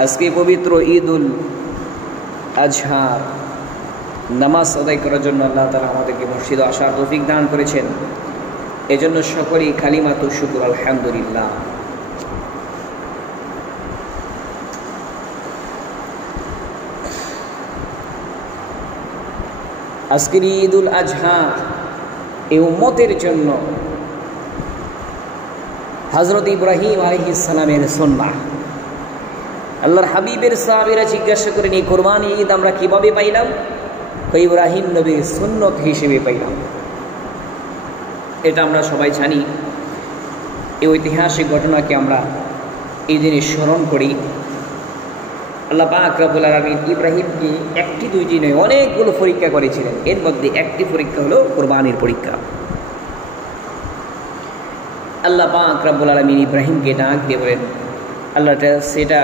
আজকে পবিত্র ঈদুল আজহা নামাজ আদায় করার জন্য আল্লাহ তাআলা আমাদেরকে মসজিদে আসার তৌফিক দান করেছেন। এজন্য সকলেই কালিমাতু শুকর আলহামদুলিল্লাহ। আজকের ঈদুল আজহা এই উম্মতের জন্য হযরত ইব্রাহিম আলাইহিস সালামের সুন্নাহ। আল্লাহর হাবিবের সাহাবীরা জিজ্ঞাসা করেন, এই কুরবানি ঈদ আমরা কিভাবে পাইলাম? ইব্রাহিম নবীর সুন্নত হিসেবে পাইলাম। এটা আমরা সবাই জানি। এই ঐতিহাসিক ঘটনাকে আমরা এই দিনে স্মরণ করি। আল্লাহ পাক রব্বুল আলামিন ইব্রাহিমকে একটি দুইটি নয় অনেকগুলো পরীক্ষা করেছিলেন। এর মধ্যে একটি পরীক্ষা হলো কুরবানির পরীক্ষা। আল্লাহ পাক রব্বুল আলামিন ইব্রাহিমকে ডাক দিয়ে বলেন, আল্লাহ সেটা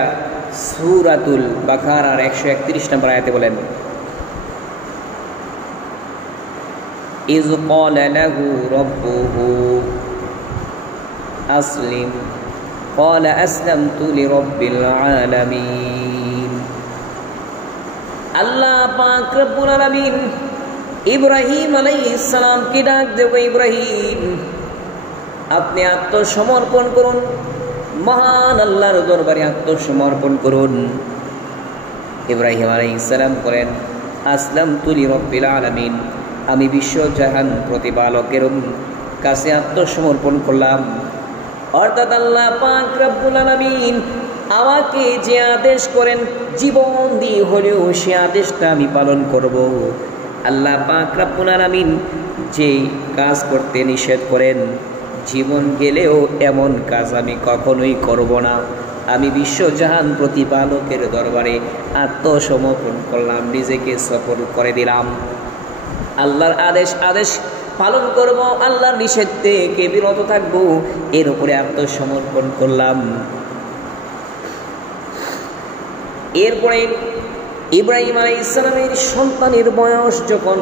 সূরাতুল বাকারার 131 নম্বর আয়াতে বলেন, ইয ক্বালা লাহু রাব্বুহু আসলিম ক্বালা আসলামতু লিরাব্বিল আলামিন। আল্লাহ পাক রব্বুল আলামিন ইব্রাহিম আলাইহিস সালামকে ডাক দিয়ে, ইব্রাহিম আপনি আত্মসমর্পণ করুন, মহান আল্লাহর দরবারে আত্মসমর্পণ করুন। ইব্রাহিম আলাইহিস সালাম বলেন, আসলামতু লিরাব্বিল আলামিন, আমি বিশ্বজাহান প্রতিপালকের কাছে আত্মসমর্পণ করলাম। অর্থাৎ আল্লাহ পাক রব্বুল আলামিন আমাকে যে আদেশ করেন জীবন দিয়ে হলেও সে আদেশটা আমি পালন করব। আল্লাহ পাক রব্বুল আলামিন যে কাজ করতে নিষেধ করেন জীবন গেলেও এমন কাজ আমি কখনোই করব না। আমি বিশ্বজাহান প্রতিপালকের দরবারে আত্মসমর্পণ করলাম, নিজেকে সফল করে দিলাম। আল্লাহর আদেশ পালন করব, আল্লাহর নিষেধ থেকে বিরত থাকব, এর উপরে আত্মসমর্পণ করলাম। এরপরে ইব্রাহিম আলাইহিস সালামের সন্তানের বয়স যখন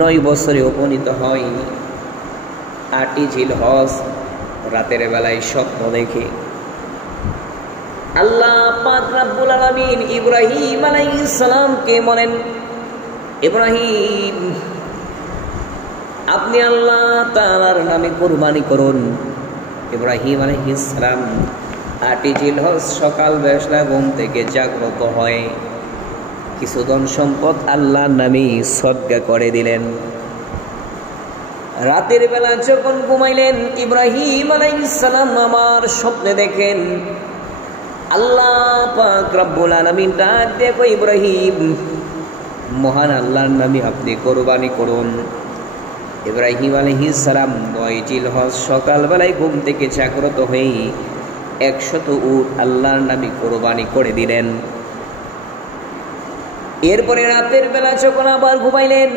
9 বছরে উপনীত হয়, 8ই জিলহজ রাতের বেলায় স্বপ্ন দেখে আল্লাহ পাক রব্বুল আলামিন ইব্রাহিম আলাইহিস সালামকে বলেন, ইব্রাহিম আপনি আল্লাহ তাআলার নামে কুরবানি করুন। ইব্রাহিম আলাইহিস সালাম 8ই জিলহজ সকাল বেলা ঘুম থেকে জাগ্রত হয়, কিছু ধন সম্পদ আল্লাহর নামে সদকা করে দিলেন। রাতের বেলা যখন ঘুমাইলেন ইব্রাহিম আলাইহিস সালাম আমার স্বপ্নে দেখেন আল্লাহ পাক রব্বুল আলামিন ডাক দিয়ে, ইব্রাহিম মহান আল্লাহর নামে আপনি কুরবানি করুন। ইব্রাহিম আলাইহিস সালাম 9 জিলহজ সকালবেলায় ঘুম থেকে জাগ্রত হয়ে 100 উট আল্লাহর নামে কুরবানি করে দিলেন। এরপরে রাতের বেলা যখন আবার ঘুমাইলেন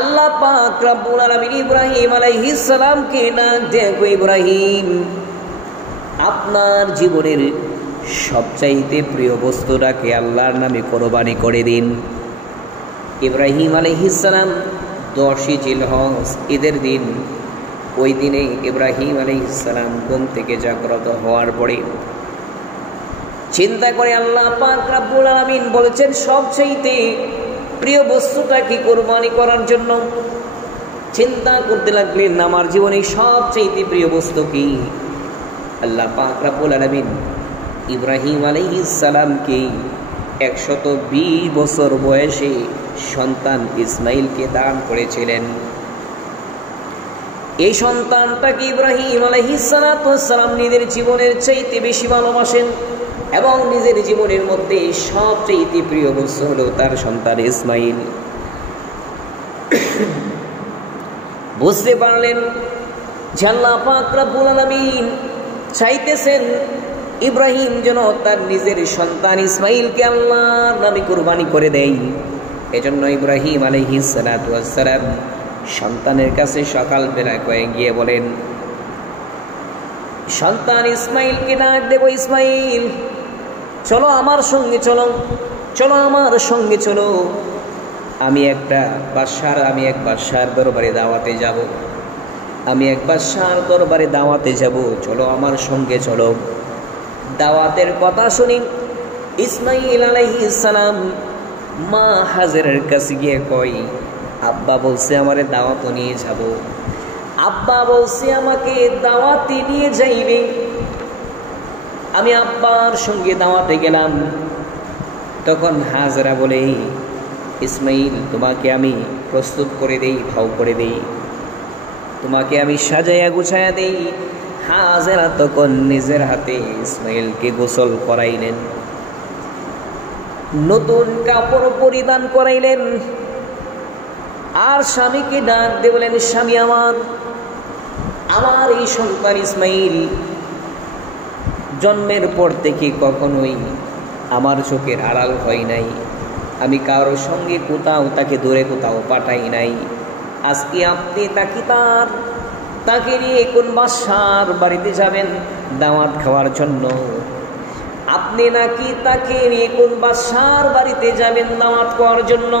আল্লাহ পাক রব্বুল আলামিন ইব্রাহিম আলাইহিস সালামকে ডাক দিয়ে, ইব্রাহিম আপনার জীবনের সবচাইতে প্রিয় বস্তুটাকে আল্লাহর নামে কুরবানি করে দিন। ইব্রাহিম আলাইহিস সালাম 10ই জিলহজ ঈদের দিন, ওই দিনে ইব্রাহিম আলাইহিস সালাম ঘুম থেকে জাগ্রত হওয়ার পরে চিন্তা করে আল্লাহ পাক রব্বুল আলামিন বলেছেন সবচাইতে প্রিয় বস্তুটা কি কুরবানি করার জন্য চিন্তা করতে লাগলেন, আমার জীবনে সবচাইতে প্রিয় বস্তু কি? আল্লাহ পাক রব্বুল আলামিন ইব্রাহিম আলাইহিস সালামকে 120 বছর বয়সে সন্তান ইসমাইলকে দান করেছিলেন। এই সন্তানটাকে ইব্রাহিম আলাইহিস সালাম নিজের জীবনের চাইতে বেশি ভালোবাসেন এবং নিজের জীবনের মধ্যে সবচেয়ে প্রিয় বস্তু হলো তার সন্তান ইসমাইল। বুঝতে পারলেন যে আল্লাহ পাক রব্বুল আলামিন চাইতেছেন ইব্রাহিম যেন তার নিজের সন্তান ইসমাইলকে আল্লাহর নামে কুরবানি করে দেয়। এজন্য ইব্রাহিম আলাইহিস সালাম সন্তানের কাছে সকালবেলা কয়ে গিয়ে বলেন, সন্তান ইসমাইলকে ডাক দেব, ইসমাইল চলো আমার সঙ্গে, চলো আমার সঙ্গে চলো, আমি এক বাদশার দরবারে দাওয়াতে যাব, চলো আমার সঙ্গে চলো। দাওয়াতের কথা শুনি ইসমাইল আলাইহিস সালাম মা হাজেরার কাছে গিয়ে কয়, আব্বা বলছে আমারে দাওয়াত নিয়ে যাব, আব্বা বলছে আমাকে দাওয়াতে নিয়ে যাইবে। আমি আব্বার সঙ্গে দাওয়াতে গেলাম। তখন হাজেরা বলে, ইসমাইল তোমাকে আমি প্রস্তুত করে দেই, ভাও করে দেই, তোমাকে আমি সাজাইয়া গুছাইয়া দেই। হাজেরা তখন নিজের হাতে ইসমাইলকে গোসল করাইলেন, নতুন কাপড় পরিধান করাইলেন। আর স্বামীকে ডাক দিয়ে বলেন, স্বামী আমার, আমার এই সন্তান ইসমাইল জন্মের পর থেকে কখনোই আমার চোখের আড়াল হয় নাই, আমি কারোর সঙ্গে কোথাও তাকে দূরে কোথাও পাঠাই নাই। আজকে আপনি তাকে নিয়ে কোন বাসার বাড়িতে যাবেন দাওয়াত খাওয়ার জন্য, আপনি নাকি তাকে নিয়ে কোন বাসার বাড়িতে যাবেন দাওয়াত খাওয়ার জন্য।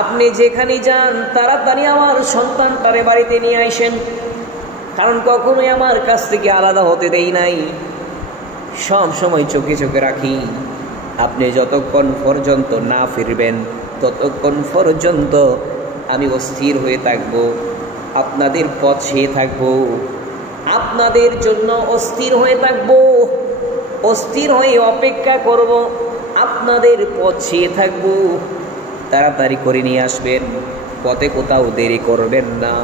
আপনি যেখানে যান তাড়াতাড়ি আমার সন্তানটারে বাড়িতে নিয়ে আসেন, কারণ কখনোই আমার কাছ থেকে আলাদা হতে দেই নাই, সব সময় চোখে চোখে রাখি। আপনি যতক্ষণ পর্যন্ত না ফিরবেন ততক্ষণ পর্যন্ত আমি অস্থির হয়ে থাকব, আপনাদের পথ চেয়ে থাকব, আপনাদের জন্য অস্থির হয়ে থাকব, অস্থির হয়ে অপেক্ষা করব, আপনাদের পথ চেয়ে থাকব। তাড়াতাড়ি করে নিয়ে আসবেন, পথে কোথাও দেরি করবেন না।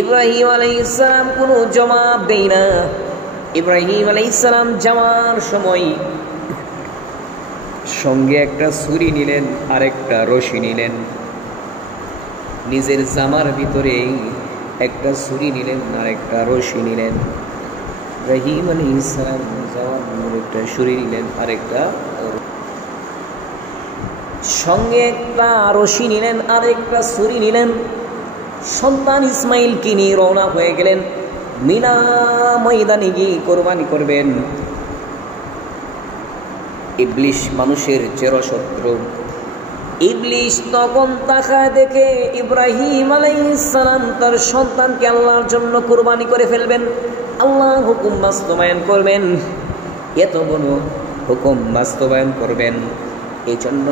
ইব্রাহিম আলাইহিস সালাম কোনো জবাব দেয় না। ইব্রাহিম আলাইহিস সালাম যাওয়ার সময় সঙ্গে একটা ছুরি নিলেন, আরেকটা রশি নিলেন, নিজের জামার ভিতরে একটা ছুরি নিলেন, আরেকটা রশি নিলেন। ইব্রাহিম আলাইহিস সালাম যাওয়ার সময় একটা ছুরি নিলেন, আরেকটা সঙ্গে একটা রশি নিলেন, আরেকটা ছুরি নিলেন। সন্তান ইসমাইলকে নিয়ে রওনা হয়ে গেলেন, মিনা ময়দানে গিয়ে কোরবানি করবেন। ইবলিশ মানুষের চিরশত্রু। ইবলিশ তখন তাকায় দেখে ইব্রাহিম আলাইহিস সালাম তার সন্তানকে আল্লাহর জন্য কোরবানি করে ফেলবেন, আল্লাহর হুকুম বাস্তবায়ন করবেন, এত বড় হুকুম বাস্তবায়ন করবেন। এই জন্য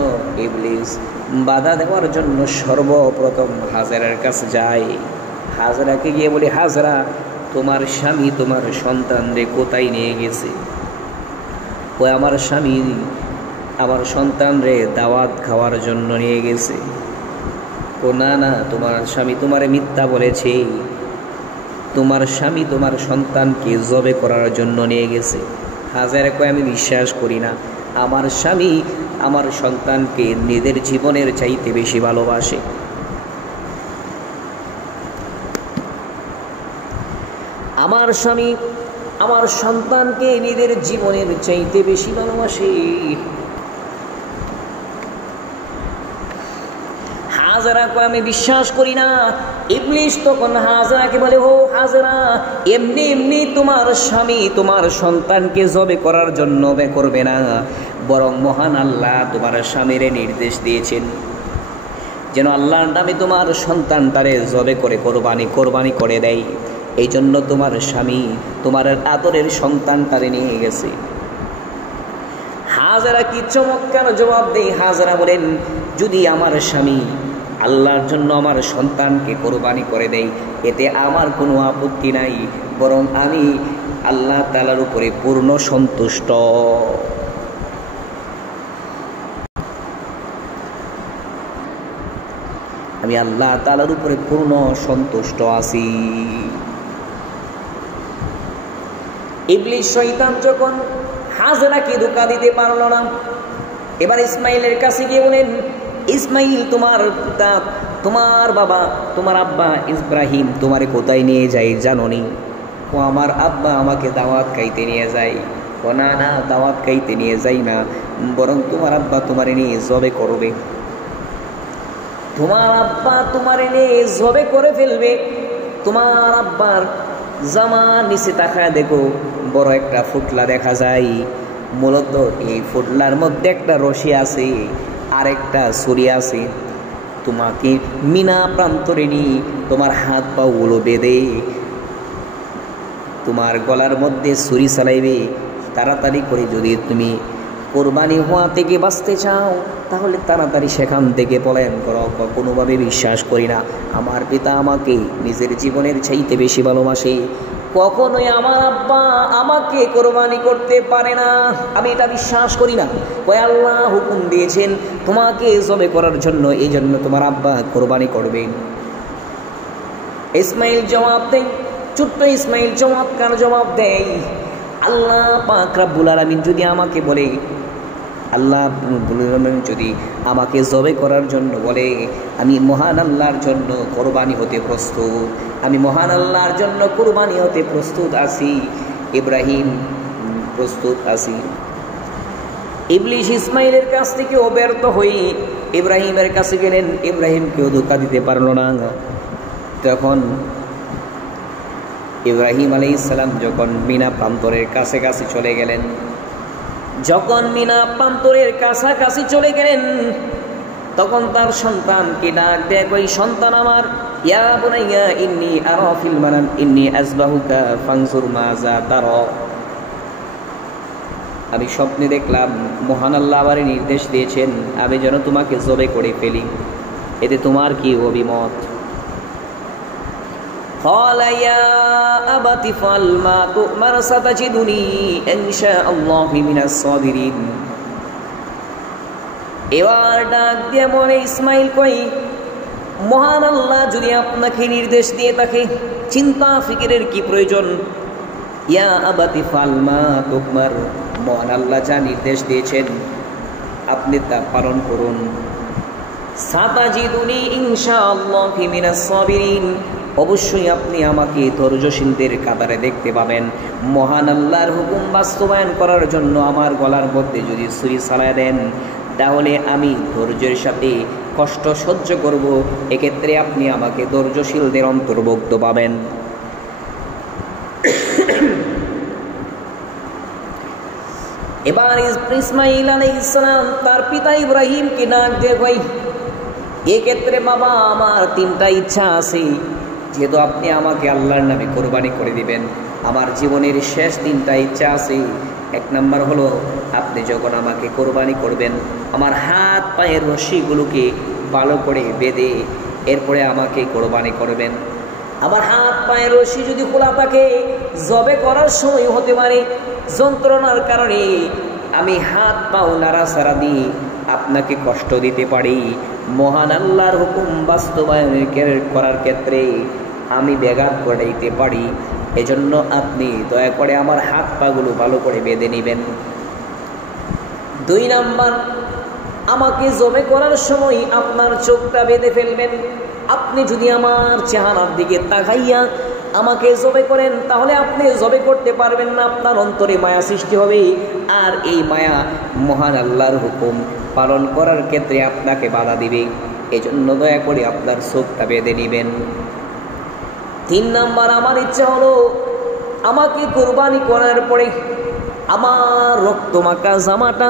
ইবলিশ বাধা দেওয়ার জন্য সর্বপ্রথম হাজেরার কাছে যায়। হাজেরাকে গিয়ে বলে, হাজেরা তোমার স্বামী তোমার সন্তান রে কোথায় নিয়ে গেছে? ও আমার স্বামী আমার সন্তান রে দাওয়াত খাওয়ার জন্য নিয়ে গেছে। ও না না, তোমার স্বামী তোমারে মিথ্যা বলেছে, তোমার স্বামী তোমার সন্তানকে জবে করার জন্য নিয়ে গেছে। হাজেরা কয়, আমি বিশ্বাস করি না, আমার স্বামী আমার সন্তানকে নিজের জীবনের চাইতে বেশি ভালোবাসে। আমার স্বামী আমার সন্তানকে নিজের জীবনের চাইতে বেশি ভালোবাসে। হাজেরা কয়, আমি বিশ্বাস করি না। ইবলিশ তখন হাজেরাকে বলে, ও হাজেরা, এমনি এমনি তোমার স্বামী তোমার সন্তানকে জবে করার জন্য করবে না, বরং মহান আল্লাহ তোমার স্বামীরে নির্দেশ দিয়েছেন যেন আল্লাহর নামে তোমার সন্তানটারে জবে করে কোরবানি করে দেয়। এই জন্য তোমার স্বামী তোমার আদরের সন্তানটারে নিয়ে গেছে। হাজেরা কি চমৎকার জবাব দেয়। হাজেরা বলেন, যদি আমার স্বামী আল্লাহর জন্য আমার সন্তানকে কোরবানি করে দেয় এতে আমার কোনো আপত্তি নাই, বরং আমি আল্লাহ তাআলার উপরে পূর্ণ সন্তুষ্ট। আমি আল্লাহ তাআলার উপরে পূর্ণ সন্তুষ্ট আছি। ইবলিশ শয়তান যখন হাজেরাকে ধোঁকা দিতে পারল না, এবার ইসমাইলের কাছে গিয়ে বলেন, ইসমাইল তোমার পিতা তোমার বাবা তোমার আব্বা ইব্রাহিম তোমারে কোথায় নিয়ে যায় জানোনি? ও আমার আব্বা আমাকে দাওয়াত খাইতে নিয়ে যায়। ও না না, দাওয়াত খাইতে নিয়ে যাই না, বরং তোমার আব্বা তোমারে নিয়ে জবে করবে, তোমার আব্বা তোমারে নিয়ে জবে করে ফেলবে। তোমার আব্বার জামার নিচে তাকায় দেখো, বড় একটা ফুটলা দেখা যায়। মূলত এই ফুটলার মধ্যে একটা রশি আছে, আরেকটা ছুরি আছে। তোমাকে মিনা প্রান্তরে নিয়ে তোমার হাত পা গুলো বেঁধে তোমার গলার মধ্যে ছুরি চালাইবে। তাড়াতাড়ি করে যদি তুমি কোরবানি হওয়া থেকে বাঁচতে চাও তাহলে তাড়াতাড়ি সেখান থেকে পলায়ন করো। কোনোভাবে বিশ্বাস করি না আমার পিতা আমাকে নিজের জীবনের চাইতে বেশি ভালোবাসে, কখনোই আমার আব্বা আমাকে কোরবানি করতে পারে না, আমি এটা বিশ্বাস করি না। ওই আল্লাহ হুকুম দিয়েছেন তোমাকে জবে করার জন্য, এই জন্য তোমার আব্বা কোরবানি করবেন। ইসমাইল জবাব দেয়, ছোট্ট ইসমাইল চমৎকার জবাব দেয়, আল্লাহ পাক রব্বুল আলামিন যদি আমাকে বলে, আল্লাহ যদি আমাকে জবে করার জন্য বলে, আমি মহান আল্লাহর জন্য কোরবানি হতে প্রস্তুত, আমি মহান আল্লাহর জন্য কোরবানি হতে প্রস্তুত আছি। ইব্রাহিম প্রস্তুত আছি। ইবলিশ ইসমাইলের কাছ থেকে ব্যর্থ হয়ে ইব্রাহিমের কাছে গেলেন, ইব্রাহিমকেও ধোঁকা দিতে পারল না। তখন ইব্রাহিম আলাইহিস সালাম যখন মিনা প্রান্তরের কাছাকাছি চলে গেলেন, যখন মিনা প্রান্তরের কাছাকাছি চলে গেলেন তখন তার সন্তানকে ডাক দেয়, ওই সন্তান আমার, ইয়া বুনাইয়া ইন্নী আরা ফিল মানাম ইন্নী আযবাহুকা ফানজুর মাযা তারা, আমি স্বপ্নে দেখলাম মহান আল্লাহ আমারে নির্দেশ দিয়েছেন আমি যেন তোমাকে জবে করে ফেলি, এতে তোমার কি অভিমত? قال يا أبت افعل ما تؤمر ستجدني إن شاء الله من الصابرين। এবার ডাক দিয়ে বলে, ইসমাইল কই, মহান আল্লাহ যদি আপনাকে নির্দেশ দিয়ে থাকে চিন্তা ফিকিরের কি প্রয়োজন? ইয়া আবাতি ইফআল মা তু'মার, মহান আল্লাহ যা নির্দেশ দিয়েছেন আপনি তা পালন করুন। সাতাজিদুনি ইনশাআল্লাহি মিনাস সাবিরিন, অবশ্যই আপনি আমাকে ধৈর্যশীলদের কাতারে দেখতে পাবেন। মহান আল্লাহর হুকুম বাস্তবায়ন করার জন্য আমার গলার মধ্যে যদি ছুরি চালায় দেন তাহলে আমি ধৈর্যের সাথে কষ্ট সহ্য করব, এক্ষেত্রে আপনি আমাকে ধৈর্যশীলদের অন্তর্ভুক্ত পাবেন। এবার ইসমাইল আলাইহিস সালাম তার পিতা ইব্রাহিমকে ডাক দিয়ে কই, এক্ষেত্রে বাবা আমার তিনটা ইচ্ছা আছে, যেহেতু আপনি আমাকে আল্লাহর নামে কোরবানি করে দিবেন, আমার জীবনের শেষ তিনটা ইচ্ছা আছে। এক নাম্বার হলো আপনি যখন আমাকে কোরবানি করবেন আমার হাত পায়ের রশিগুলোকে ভালো করে বেঁধে এরপরে আমাকে কোরবানি করবেন। আমার হাত পায়ের রশি যদি খোলা থাকে জবে করার সময় হতে পারে যন্ত্রণার কারণে আমি হাত পাও নাড়াচাড়া দিয়ে আপনাকে কষ্ট দিতে পারি, মহান আল্লাহর হুকুম বাস্তবায়ন করার ক্ষেত্রে আমি ব্যাঘাত ঘটাইতে পারি, এজন্য আপনি দয়া করে আমার হাত পাগুলো ভালো করে বেঁধে নেবেন। 2 নাম্বার, আমাকে জবে করার সময় আপনার চোখটা বেঁধে ফেলবেন। আপনি যদি আমার চেহারার দিকে তাকাইয়া আমাকে জবে করেন তাহলে আপনি জবে করতে পারবেন না, আপনার অন্তরে মায়া সৃষ্টি হবে, আর এই মায়া মহান আল্লাহর হুকুম পালন করার ক্ষেত্রে আপনাকে বাধা দিবে, এজন্য দয়া করে আপনার চোখটা বেঁধে নেবেন। 3 নাম্বার, আমার ইচ্ছা হলো আমাকে কোরবানি করার পরে আমার রক্তমাখা জামাটা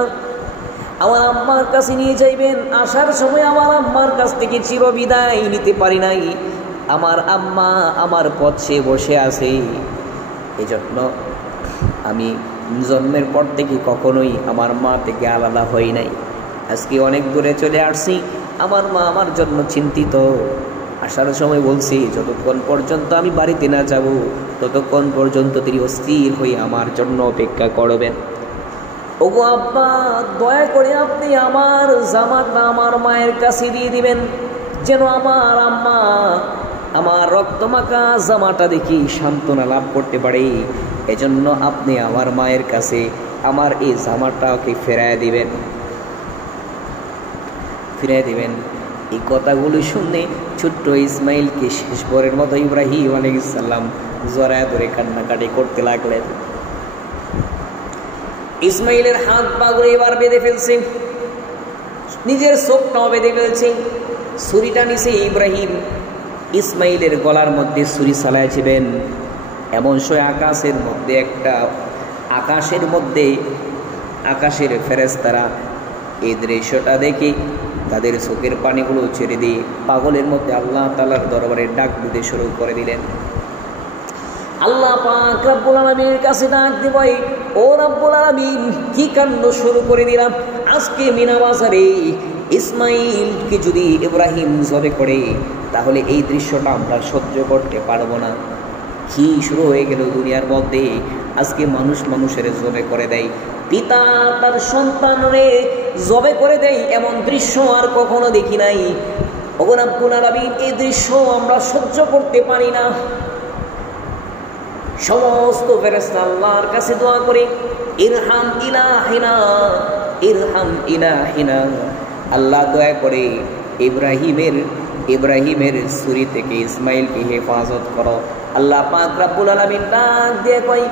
আমার আম্মার কাছে নিয়ে যাইবেন। আসার সময় আমার আম্মার কাছ থেকে চিরবিদায় নিতে পারি নাই, আমার আম্মা আমার পথে বসে আছে, এজন্য আমি জন্মের পর থেকে কখনোই আমার মা থেকে আলাদা হই নাই। আজকে অনেক দূরে চলে আসছি, আমার মা আমার জন্য চিন্তিত। আসার সময় বলছি যতক্ষণ পর্যন্ত আমি বাড়িতে না যাব ততক্ষণ পর্যন্ত তিনি অস্থির হয়ে আমার জন্য অপেক্ষা করবেন। ওগো আব্বা, দয়া করে আপনি আমার জামাটা আমার মায়ের কাছে দিয়ে দিবেন, যেন আমার আম্মা আমার রক্তমাখা জামাটা দেখি সান্ত্বনা লাভ করতে পারে, এজন্য আপনি আমার মায়ের কাছে আমার এই জামাটাকে ফিরাইয়া দিবেন। এই কথাগুলি শুনে ছোট্ট ইসমাইলকে শেষবারের মতো ইব্রাহিম আলাইহিস সালাম জড়ায় ধরে কান্নাকাটি করতে লাগলেন। ইসমাইলের হাত পাগুলো এবার বেঁধে ফেলছে, নিজের চোখটাও বেঁধে ফেলছে, ছুরিটা নিছে ইব্রাহিম ইসমাইলের গলার মধ্যে ছুরি চালাইছিলেন। এমন সময় আকাশের ফেরেশতারা এই দৃশ্যটা দেখে তাদের চোখের পানিগুলো ছেড়ে দিয়ে পাগলের মধ্যে আল্লাহ তাআলার দরবারে ডাক দিতে শুরু করে দিলেন। আল্লাহ পাক রব্বুল আলামিনের কাছে ডাক দিবই, ও রব্বুল আলামিন কি কাণ্ড শুরু করে দিলাম আজকে মিনা বাজারে। ইসমাইলকে যদি ইব্রাহিম জবে করে তাহলে এই দৃশ্যটা আমরা সহ্য করতে পারবো না। কি শুরু হয়ে গেল দুনিয়ার মধ্যে। আজকে মানুষ মানুষের জবে করে দেয়, পিতা তার সন্তানরে জবে করে দেয়, এমন দৃশ্য আর কখনো দেখি নাই। ওগো রব্বুল আলামিন এই দৃশ্য আমরা সহ্য করতে পারি না। সমস্ত ফেরেশতা আল্লাহর কাছে দোয়া করে, ইরহাম ইলাহিনা, ইরহাম ইলাহিনা, আল্লাহ দয়া করে ইব্রাহিমের ছুরি থেকে ইসমাইলকে হেফাজত করো। আল্লাহ পাক রব্বুল আলামিন ডাক দিয়ে কয়,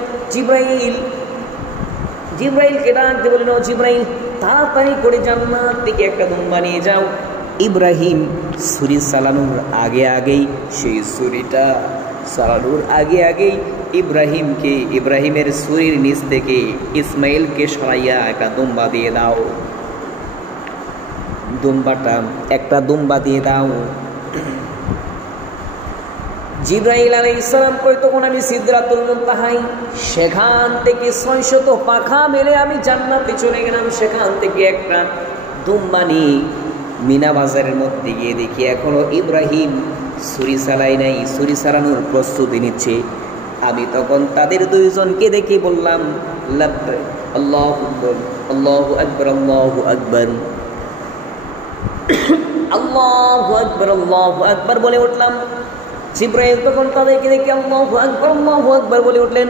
জিব্রাইলকে ডাক দিয়ে বলেন, ও জিব্রাইল তাড়াতাড়ি করে জান্নাত থেকে একটা দুম্বা নিয়ে যাও। ইব্রাহিম ছুরি চালানোর আগেই সেই ছুরিটা চালানোর আগেই ইব্রাহিমের ছুরির নিচ থেকে ইসমাইলকে সরাইয়া একটা দুম্বা দিয়ে দাও। একটা দুম্বা দিয়ে দাও। জিব্রাইল আলাইহিস সালাম কই, তখন আমি সিদরাতুল মুনতাহাই, সেখান থেকে 600 পাখা মেলে আমি জান্নাতে চলে গেলাম। সেখান থেকে একটা দুম্বা নিয়ে মিনা বাজারের মধ্যে গিয়ে দেখি এখনো ইব্রাহিম ছুরি চালাই নাই, ছুরি চালানোর প্রস্তুতি নিচ্ছে। আমি তখন তাদের দুইজনকে দেখে বললাম, লাব্বাইক আল্লাহু আকবার, আল্লাহু আকবার, আল্লাহু আকবার, আল্লাহু আকবার, আল্লাহু আকবার বলে উঠলাম। জিব্রাইল তখন তাদেরকে দেখে আল্লাহু আকবার, আল্লাহু আকবার বলে উঠলেন।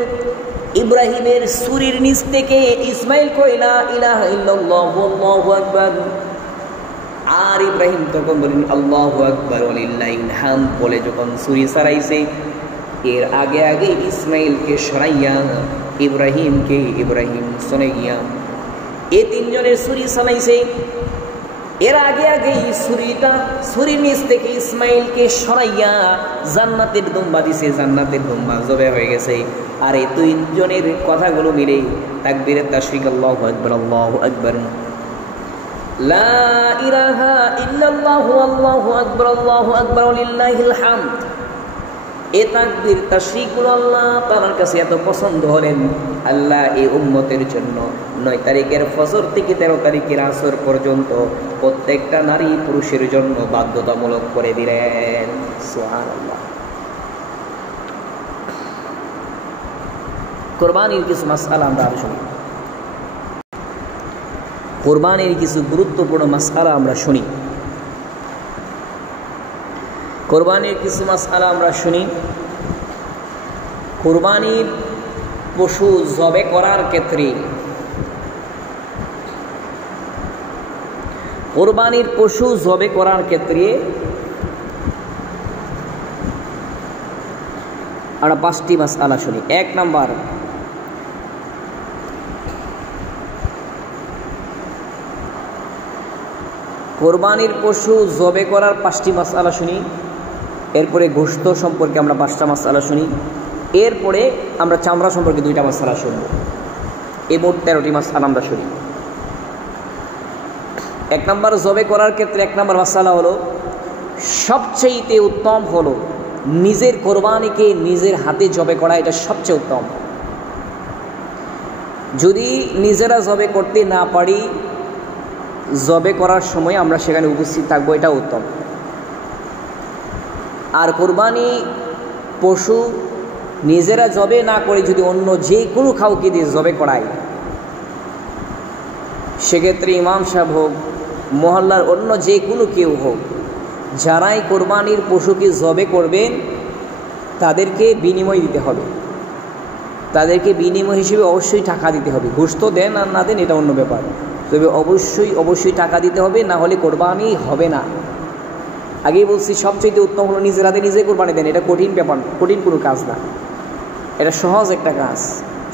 ইব্রাহিমের ছুরির নিচ থেকে ইসমাইল কয়, লা ইলাহা ইল্লাল্লাহু আল্লাহু আকবার। আর ইব্রাহিম তখন বলেন আল্লাহু আকবার ওয়ালিল্লাহিল হামদ বলে যখন ছুরি চালাইছে, এর আগে ইসমাইলকে সরাইয়া ইব্রাহিম চলে গিয়া এই তিনজনের ছুরি চালাইছে। এর আগে ছুরির নিচ থেকে ইসমাইলকে সরাইয়া জান্নাতের দুম্বা দিছে, জান্নাতের দুম্বা জবে হয়ে গেছে। আর এই তিনজনের কথাগুলো মিলে তাকবীরে তাশরিক, আল্লাহু আকবার, আল্লাহু আকবার, লা ইলাহা ইল্লাল্লাহু, আল্লাহু আকবার, আল্লাহু আকবার ওয়ালিল্লাহিল হামদ। এই তাকবীর তাশরিকুল আল্লাহ তাআলার কাছে এত পছন্দ হলেন, আল্লাহ এই উম্মতের জন্য 9 তারিখের ফজর থেকে 13 তারিখের আসর পর্যন্ত প্রত্যেকটা নারী পুরুষের জন্য বাধ্যতামূলক করে দিলেন। সুবহানাল্লাহ। কুরবানির কিছু মাসআলা আমরা শুনি, কুরবানির কিছু গুরুত্বপূর্ণ মাসআলা আমরা শুনি। কোরবানির কিছু মাসআলা আমরা শুনি। কোরবানির পশু জবে করার ক্ষেত্রে আমরা 5টি মাসআলা শুনি। 1 নাম্বার, কোরবানির পশু জবে করার 5টি মাসআলা শুনি। এরপরে গোশত সম্পর্কে আমরা 5টা মাসআলা শুনি। এরপরে আমরা চামড়া সম্পর্কে 2টা মাসআলা শুনব। এই মোট 13টি মাসআলা আমরা শুনি। 1 নাম্বার, জবে করার ক্ষেত্রে 1 নাম্বার মাসআলা হলো, সবচেয়ে উত্তম হলো নিজের কোরবানিকে নিজের হাতে জবে করা, এটা সবচেয়ে উত্তম। যদি নিজেরা জবে করতে না পারি, জবে করার সময় আমরা সেখানে উপস্থিত থাকবো, এটা উত্তম। আর কোরবানি পশু নিজেরা জবে না করে যদি অন্য যে কোনো কাউকে দিয়ে জবে করায়, সেক্ষেত্রে ইমাম সাহেব হোক, মহল্লার অন্য যে কোনো কেউ হোক, যারাই কোরবানির পশুকে জবে করবেন তাদেরকে বিনিময় দিতে হবে। তাদেরকে বিনিময় হিসেবে অবশ্যই টাকা দিতে হবে। ঘুষ তো দেন আর না দেন এটা অন্য ব্যাপার, তবে অবশ্যই টাকা দিতে হবে, না হলে কোরবানি হবে না। আগেই বলছি, সবচেয়ে উত্তম হলো নিজের হাতে নিজে কোরবানি দেন। এটা কঠিন ব্যাপার, কঠিন কোনো কাজ না, এটা সহজ একটা কাজ।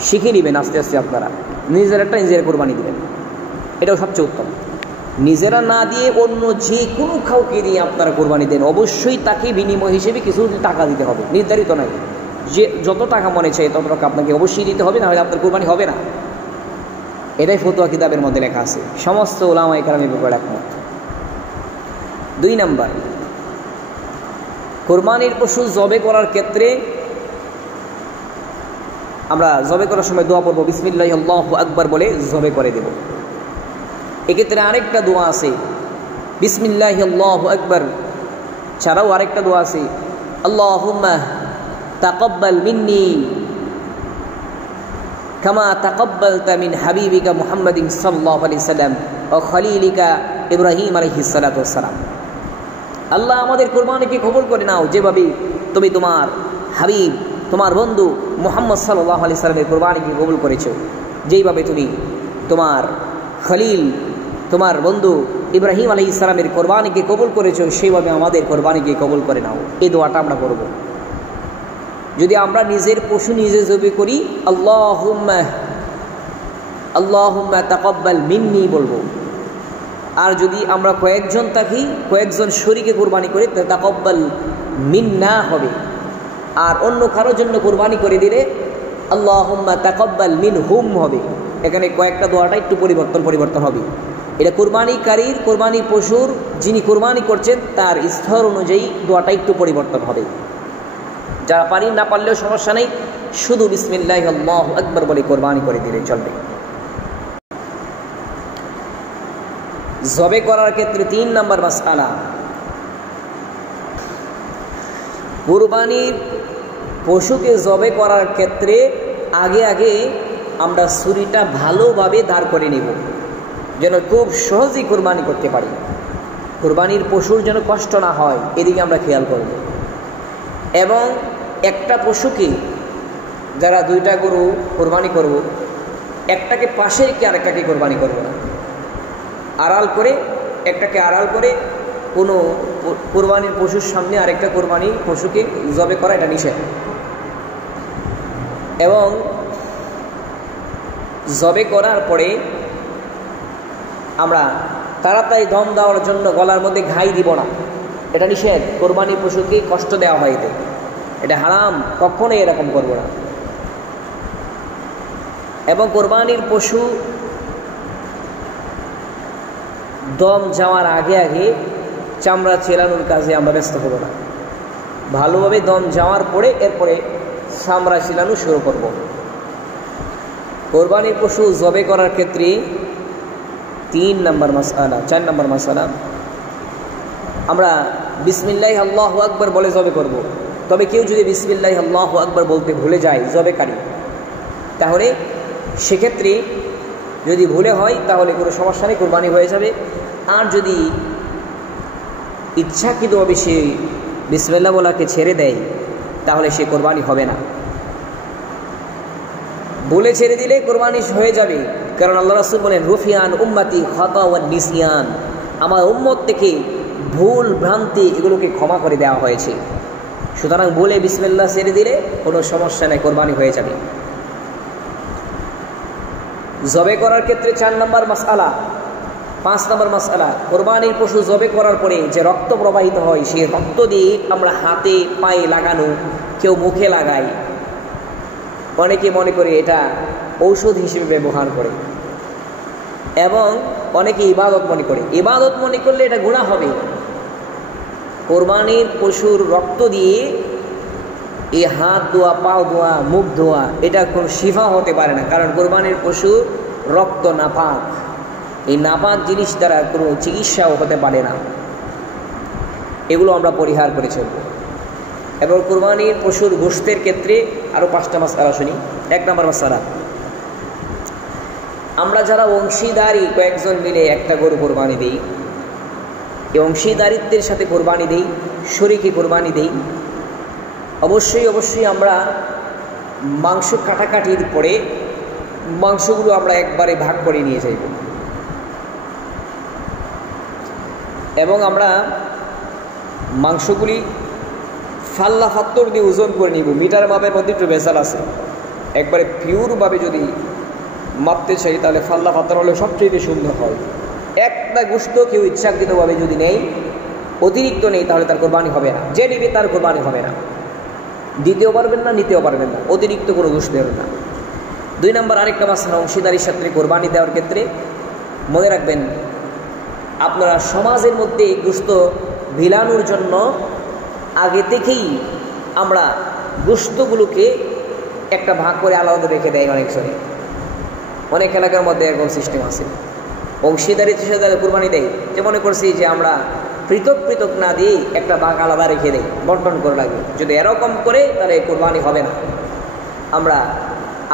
শিখে নেবেন আস্তে আস্তে আপনারা, নিজের একটা নিজের কোরবানি দেবেন, এটাও সবচেয়ে উত্তম। নিজেরা না দিয়ে অন্য যে কোনো কাউকে দিয়ে আপনারা কোরবানি দেন, অবশ্যই তাকে বিনিময় হিসেবে কিছু টাকা দিতে হবে, নির্ধারিত নয়। যে যত টাকা মনে চাই তত টাকা আপনাকে অবশ্যই দিতে হবে, না হলে আপনার কোরবানি হবে না। এটাই ফতোয়া কিতাবের মধ্যে লেখা আছে, সমস্ত উলামায়ে কেরামের ব্যাপারে একমত। 2 নাম্বার, কোরবানির পশু জবে করার ক্ষেত্রে আমরা জবে করার সময় দোয়া পড়বো, বিসমিল্লাহি আল্লাহু আকবার বলে জবে করে দেব। এক্ষেত্রে আরেকটা দোয়া আছে, বিসমিল্লাহি আল্লাহু আকবার ছাড়াও আরেকটা দোয়া আছে, আল্লাহুম্মা তাকাব্বাল মিন্নি কামা তাকাব্বালতা মিন হাবিবিকা মুহাম্মাদিন সাল্লাল্লাহু আলাইহি সাল্লাম ও খলিলিকা ইব্রাহিম আলাইহিস সালাতু ওয়াস সালাম। আল্লাহ আমাদের কুরবানিকে কবুল করে নাও, যেভাবে তুমি তোমার হাবিব, তোমার বন্ধু মুহাম্মদ সাল্লাল্লাহু আলাইহি সাল্লামের কুরবানিকে কবুল করেছো, যেইভাবে তুমি তোমার খলিল, তোমার বন্ধু ইব্রাহিম আলাইহিস সালামের কুরবানিকে কবুল করেছো, সেইভাবে আমাদের কুরবানিকে কবুল করে নাও। এই দোয়াটা আমরা করব। যদি আমরা নিজের পশু নিজে জবে করি, আল্লাহুম্মা তাকাব্বাল মিন্নি বলবো। আর যদি আমরা কয়েকজন থাকি, কয়েকজন শরীকে কুরবানি করে, তাকাব্বাল মিন্না হবে। আর অন্য কারোর জন্য কুরবানি করে দিলে আল্লাহুম্মা তাকাব্বাল মিনহুম হবে। এখানে কয়েকটা দোয়াটা একটু পরিবর্তন হবে। এটা কুরবানিকারীর, কুরবানি পশুর যিনি কুরবানি করছেন তার স্তর অনুযায়ী দোয়াটা একটু পরিবর্তন হবে। যারা পারি, না পারলেও সমস্যা নেই, শুধু বিসমিল্লাহি আল্লাহু আকবার বলে কুরবানি করে দিলে চলবে। জবে করার ক্ষেত্রে 3 নম্বর মাসআলা, কুরবানির পশুকে জবে করার ক্ষেত্রে আগে আমরা ছুরিটা ভালোভাবে দাঁড় করে নেব, যেন খুব সহজেই কুরবানি করতে পারি। কুরবানির পশুর যেন কষ্ট না হয়, এদিকে আমরা খেয়াল করব। এবং একটা পশুকে, যারা 2টা গরু কুরবানি করব, একটাকে পাশে রেখে আরেকটাকে কুরবানি করব না, আড়াল করে, একটাকে আড়াল করে কোনো কুরবানির পশুর সামনে আরেকটা কুরবানি পশুকে জবে করা এটা নিষেধ। এবং জবে করার পরে আমরা তাড়াতাড়ি দম দেওয়ার জন্য গলার মধ্যে ঘাই দিব না, এটা নিষেধ। কোরবানির পশুকে কষ্ট দেওয়া হয়, এটা হারাম, কখনোই এরকম করব না। এবং কোরবানির পশু দম যাওয়ার আগে চামড়া ছেলানোর কাজে আমরা ব্যস্ত হব না। ভালোভাবে দম যাওয়ার পরে এরপরে চামড়া ছেলানো শুরু করব। কোরবানির পশু জবে করার ক্ষেত্রে 3 নম্বর মাসআলা, 4 নম্বর মাসআলা, আমরা বিসমিল্লাহি আল্লাহু আকবার বলে জবে করব। তবে কেউ যদি বিসমিল্লাহি আল্লাহু আকবার বলতে ভুলে যায় জবেকারী, তাহলে সেক্ষেত্রে যদি ভুলে হয় তাহলে কোনো সমস্যা নেই, কুরবানি হয়ে যাবে। আর যদি ইচ্ছাকৃতভাবে সে বিসমিল্লাহ বলাকে ছেড়ে দেয়, তাহলে সে কোরবানি হবে না। বলে ছেড়ে দিলে কোরবানি হয়ে যাবে, কারণ আল্লাহ রাসূল বলেন, রুফিয়ান উম্মতি খাতা ওয়া নিসিয়ান, আমার উম্মত থেকে ভুল ভ্রান্তি এগুলোকে ক্ষমা করে দেওয়া হয়েছে। সুতরাং বলে বিসমিল্লাহ ছেড়ে দিলে কোনো সমস্যা নেই, কোরবানি হয়ে যাবে। জবে করার ক্ষেত্রে 4 নম্বর মাসআলা। 5 নম্বর মাসআলা, কোরবানির পশু জবে করার পরে যে রক্ত প্রবাহিত হয়, সেই রক্ত দিয়ে আমরা হাতে পায়ে লাগানো, কেউ মুখে লাগায়, অনেকে মনে করে এটা ঔষধ হিসেবে ব্যবহার করে, এবং অনেকে ইবাদত মনে করে। ইবাদত মনে করলে এটা গুনাহ হবে। কোরবানির পশুর রক্ত দিয়ে এই হাত ধোয়া, পাও ধোয়া, মুখ ধোয়া, এটা কোনো শিফা হতে পারে না, কারণ কোরবানির পশুর রক্ত নাপাক। এই নাপাক জিনিস দ্বারা কোনো চিকিৎসাও হতে পারে না। এগুলো আমরা পরিহার করে চলব। এবং কোরবানির পশুর গোশতের ক্ষেত্রে আরও 5টা মাসআলা শুনি। 1 নম্বর মাসআলা, আমরা যারা অংশীদারি কয়েকজন মিলে একটা গরু কোরবানি দিই, এই অংশীদারিত্বের সাথে কোরবানি দিই, শরীকে কোরবানি দিই, অবশ্যই আমরা মাংস কাটাকাটির পরে মাংসগুলো আমরা একবারে ভাগ করে নিয়ে যাইব। এবং আমরা মাংসগুলি ফাল্লা ফাত্তর দিয়ে ওজন করে নিব। মিটার মাপের মধ্যে একটু ভেজাল আছে। একবারে পিওরভাবে যদি মাপতে চাই তাহলে ফাল্লা ফাত্তর হলে সবচেয়ে সুন্দর হয়। একটা গোশত কেউ ইচ্ছাকৃতভাবে যদি নেই, অতিরিক্ত নেই, তাহলে তার কোরবানি হবে না। যে নেবে তার কোরবানি হবে না, দিতেও পারবেন না, নিতেও পারবেন না, অতিরিক্ত কোনো গোশত দেবেন না। 2 নম্বর আরেকটা মাসআলা, অংশীদারির সাথে কোরবানি দেওয়ার ক্ষেত্রে মনে রাখবেন, আপনারা সমাজের মধ্যে গোশত বিলানোর জন্য আগে থেকেই আমরা গোশতগুলোকে একটা ভাগ করে আলাদা রেখে দেয় অনেক সময়। অনেক এলাকার মধ্যে এরকম সিস্টেম আছে, অংশীদারি হিসেবে কুরবানি দেয়, যে মনে করছি যে আমরা পৃথক পৃথক না দিয়ে একটা ভাগ আলাদা রেখে দেয়, বন্টন করে লাগে। যদি এরকম করে তাহলে কুরবানি হবে না। আমরা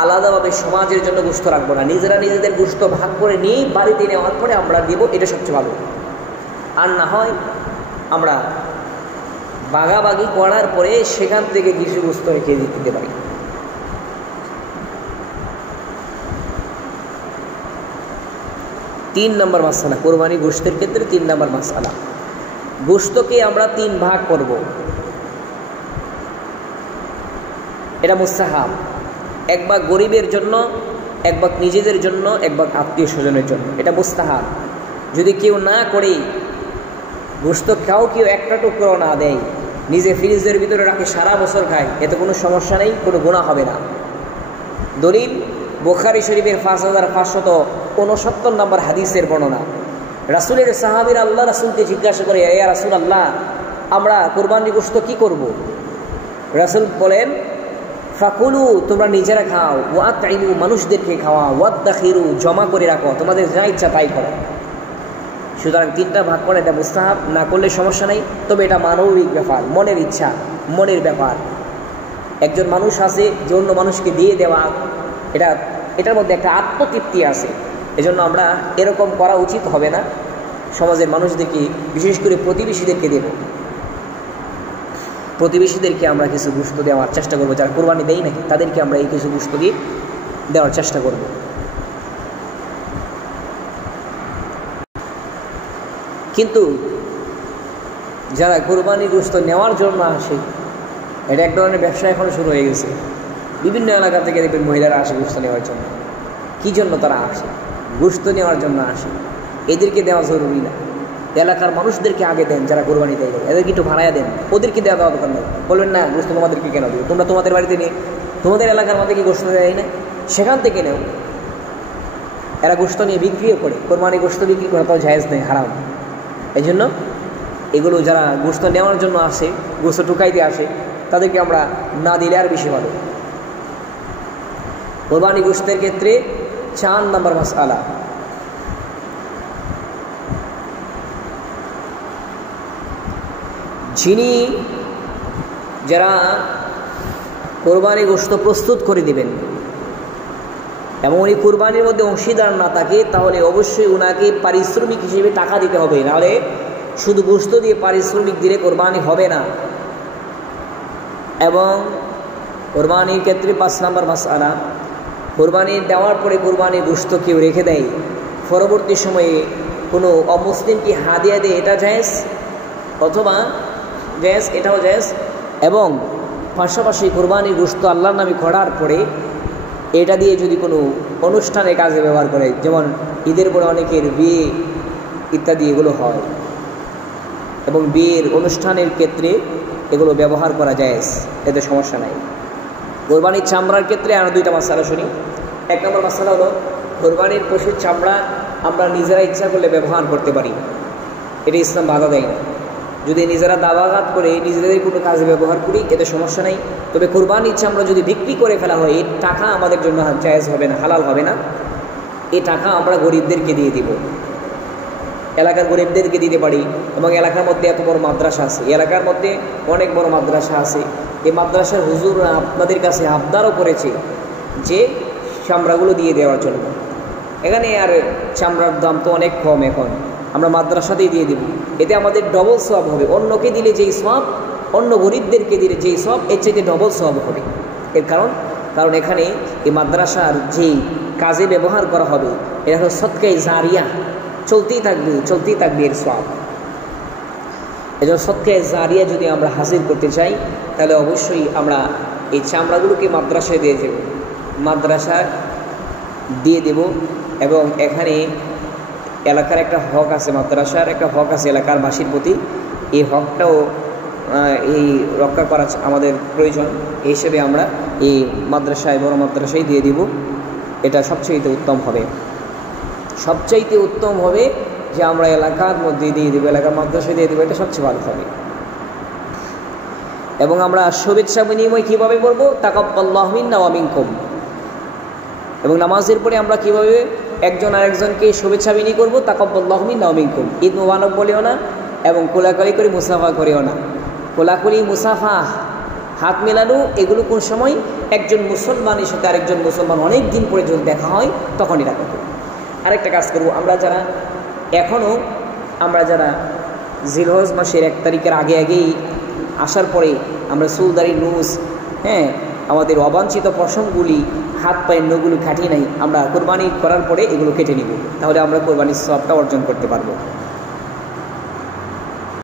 আলাদাভাবে সমাজের জন্য গোশত রাখবো না, নিজেরা নিজেদের গোশত ভাগ করে নিয়ে বাড়িতে নেওয়ার পরে আমরা দিব, এটা সবচেয়ে ভালো। আর না হয় আমরা ভাগাভাগি করার পরে সেখান থেকে কিছু গোশত রেখে দিতে পারি। তিন নম্বর মাসআলা, কোরবানি গোশতের ক্ষেত্রে 3 নম্বর মাসআলা, গোশতকে আমরা 3 ভাগ করব। এটা মুস্তাহাব। এক ভাগ গরিবের জন্য, এক ভাগ নিজেদের জন্য, এক ভাগ আত্মীয় স্বজনের জন্য, এটা মুস্তাহাব। যদি কেউ না করে গোশত কেউ একটা টুকরো না দেয়, নিজে ফ্রিজের ভিতরে রাখে সারা বছর খায়, এতে কোনো সমস্যা নেই, কোনো গুনাহ হবে না। দলিল বুখারী শরীফের 5569 নম্বর হাদিসের বর্ণনা। রাসূলের সাহাবীরা আল্লাহ রাসূলকে জিজ্ঞাসা করে, ইয়া রাসূলুল্লাহ, আমরা কুরবানি গোশত কি করব? রাসূল বলেন, ফাকুলু, তোমরা নিজেরা খাও, ওয়াতঈমু, মানুষদেরকে খাওয়া, ওয়াদখিরু, জমা করে রাখো, তোমাদের যা ইচ্ছা তাই করো। সুতরাং 3টা ভাগ করে, এটা মুস্তাহাব, না করলে সমস্যা নেই। তবে এটা মানবিক ব্যাপার, মনের ইচ্ছা, মনের ব্যাপার। একজন মানুষ আছে যে অন্য মানুষকে দিয়ে দেওয়া, এটার মধ্যে একটা আত্মতৃপ্তি আছে। এজন্য আমরা এরকম করা উচিত হবে না। সমাজের মানুষদেরকে, বিশেষ করে প্রতিবেশীদেরকে দেব, প্রতিবেশীদেরকে আমরা কিছু গোশত দেওয়ার চেষ্টা করবো। যারা কোরবানি দেয় নাকি তাদেরকে আমরা এই কিছু গোশত দিয়ে দেওয়ার চেষ্টা করব। কিন্তু যারা কোরবানি গোশত নেওয়ার জন্য আসে, এটা এক ধরনের ব্যবসা এখন শুরু হয়ে গেছে। বিভিন্ন এলাকা থেকে দেখবেন মহিলারা আসে গোশত নেওয়ার জন্য। কী জন্য তারা আসে? গোশত নেওয়ার জন্য আসে। এদেরকে দেওয়া জরুরি না, এলাকার মানুষদেরকে আগে দেন, যারা কোরবানি দেয় এদেরকে একটু ভাড়াইয়া দেন, ওদেরকে দেওয়া দরকার নেই। বলবেন না গোশত তোমাদেরকে কেন দেবে, তোমরা তোমাদের বাড়িতে নিয়ে, তোমাদের এলাকার মধ্যে কি গোশত দেয় না, সেখান থেকে নেও। এরা গোশত নিয়ে বিক্রিও করে, কোরবানি গোশত বিক্রি করা তাও জায়েজ নেই, হারাম। এই জন্য এগুলো যারা গোশত নেওয়ার জন্য আসে, গোশত টুকাইতে আসে, তাদেরকে আমরা না দিলে আর বেশি ভালো। কোরবানি গোশতের ক্ষেত্রে 4 নম্বর মাসআলা, যারা কোরবানি গোশত প্রস্তুত করে দিবেন এবং উনি কোরবানির মধ্যে অংশীদার না থাকে, তাহলে অবশ্যই ওনাকে পারিশ্রমিক হিসেবে টাকা দিতে হবে। নাহলে শুধু গোশত দিয়ে পারিশ্রমিক দিলে কোরবানি হবে না। এবং কোরবানির ক্ষেত্রে 5 নম্বর মাসআলা, কোরবানি দেওয়ার পরে কোরবানির গোশত কেউ রেখে দেয়, পরবর্তী সময়ে কোনো অমুসলিমকে হাদিয়া দেয়, এটা জায়েজ, অথবা জায়েজ, এটাও জায়েজ। এবং পাশাপাশি কোরবানির গোশত আল্লাহর নামে করার পরে এটা দিয়ে যদি কোনো অনুষ্ঠানের কাজে ব্যবহার করে, যেমন ঈদের পরে অনেকের বিয়ে ইত্যাদি এগুলো হয়, এবং বিয়ের অনুষ্ঠানের ক্ষেত্রে এগুলো ব্যবহার করা জায়েজ, এতে সমস্যা নাই। কোরবানির চামড়ার ক্ষেত্রে আর 2টা মাসআলা শুনি। 1 নম্বর মাসআলা হলো, কোরবানির পশুর চামড়া আমরা নিজেরা ইচ্ছা করলে ব্যবহার করতে পারি, এটা ইসলাম বাধা দেয় না। যদি নিজেরা দাবাঘাত করে নিজেদের কোনো কাজে ব্যবহার করি, এতে সমস্যা নেই। তবে কোরবানির চামড়া যদি বিক্রি করে ফেলা হয়, এই টাকা আমাদের জন্য জায়েজ হবে না, হালাল হবে না। এই টাকা আমরা গরিবদেরকে দিয়ে দিব, এলাকার গরিবদেরকে দিতে পারি। এবং এলাকার মধ্যে এত বড় মাদ্রাসা আছে, এলাকার মধ্যে অনেক বড় মাদ্রাসা আছে, এই মাদ্রাসার হুজুররা আপনাদের কাছে আবদারও করেছে যে চামড়াগুলো দিয়ে দেওয়ার জন্য। এখানে আর চামড়ার দাম তো অনেক কম, এখন আমরা মাদ্রাসাতেই দিয়ে দেব, এতে আমাদের ডবল সওয়াব হবে। অন্যকে দিলে যেই সওয়াব, অন্য গরিবদেরকে দিলে যেই সওয়াব, এর চাইতে ডবল সওয়াব হবে। এর কারণ এখানে এই মাদ্রাসার যেই কাজে ব্যবহার করা হবে, এটা হলো সদকায়ে জারিয়া, চলতেই থাকবে এর সওয়াব। এজন্য সদকায়ে জারিয়া যদি আমরা হাসিল করতে চাই, তাহলে অবশ্যই আমরা এই চামড়াগুলোকে মাদ্রাসায় দিয়ে দেব। এবং এখানে এলাকার একটা হক আছে, মাদ্রাসার একটা হক আছে এলাকার বাসীর প্রতি, এই হকটাও এই রক্ষা করা আমাদের প্রয়োজন। এই হিসেবে আমরা এই মাদ্রাসায়, বড় মাদ্রাসায় দিয়ে দিব, এটা সবচাইতে উত্তম হবে। সবচাইতে উত্তম হবে যে আমরা এলাকার মধ্যে দিয়ে দেবো, এলাকার মাদ্রাসায় দিয়ে দেবো, এটা সবচেয়ে ভালো হবে। এবং আমরা শুভেচ্ছা বিনিময় কীভাবে করবো? তাকাব্বালাহু মিন্না ওয়া মিনকুম। এবং নামাজের পরে আমরা কীভাবে একজন আরেকজনকে শুভেচ্ছা বিনিময় করবো? তাকাব্বালাহু মিন্না ওয়া মিনকুম। ঈদ মুবারক বলিও না এবং কোলাকুলি করে মুসাফা করিও না। কোলাকুলি, মুসাফা, হাত মেলানো এগুলো কোন সময়? একজন মুসলমানের সাথে আরেকজন মুসলমান অনেক দিন পরে যদি দেখা হয় তখনই দেখা করবো। আরেকটা কাজ করবো, আমরা যারা জিলহজ মাসের 1 তারিখের আগেই আসার পরে আমরা চুলদারি, নুস, আমাদের অবাঞ্ছিত পশমগুলি, হাত পায়ের নখগুলো কাটিয়ে নাই, আমরা কোরবানি করার পরে এগুলো কেটে নিব। তাহলে আমরা কোরবানির সওয়াবটা অর্জন করতে পারবো।